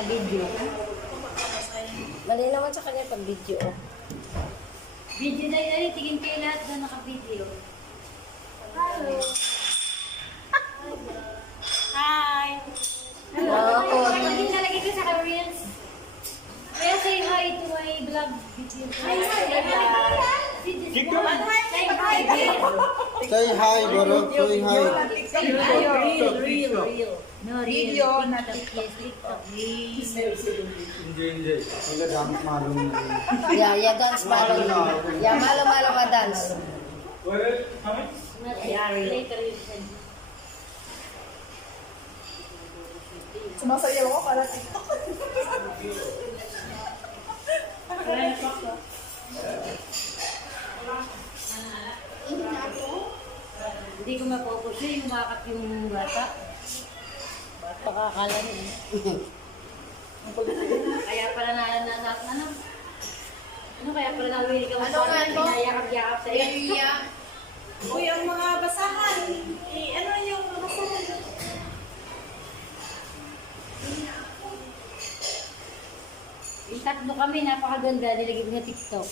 na video. Mali naman sa kanya pag video. Video na yun, tingin kayo lahat na naka-video. Hello. Hi! Hello! Oh. Nalagay ko sa reels. Kaya say hi to my vlog video. Hi! Say hi! Say hi, Baro. Say hi. Real. No, Video, not TikTok. TikTok. Hindi. Wala dapat marunong na rin. Yeah, dance malo. Yeah, malo ka dance. Later you send. Sumasayaw ako para TikTok. Hindi ko mapokus yun, umakat yung bata. Baka akala niya. Kaya pala ano kaya pala nawili ka Ano nga ito? pinayakap-yakap sa'yo. Uy, ang mga basahan. Ano yung mga basahan? Yung tatlo kami, napakaganda, nilagay ko sa TikTok.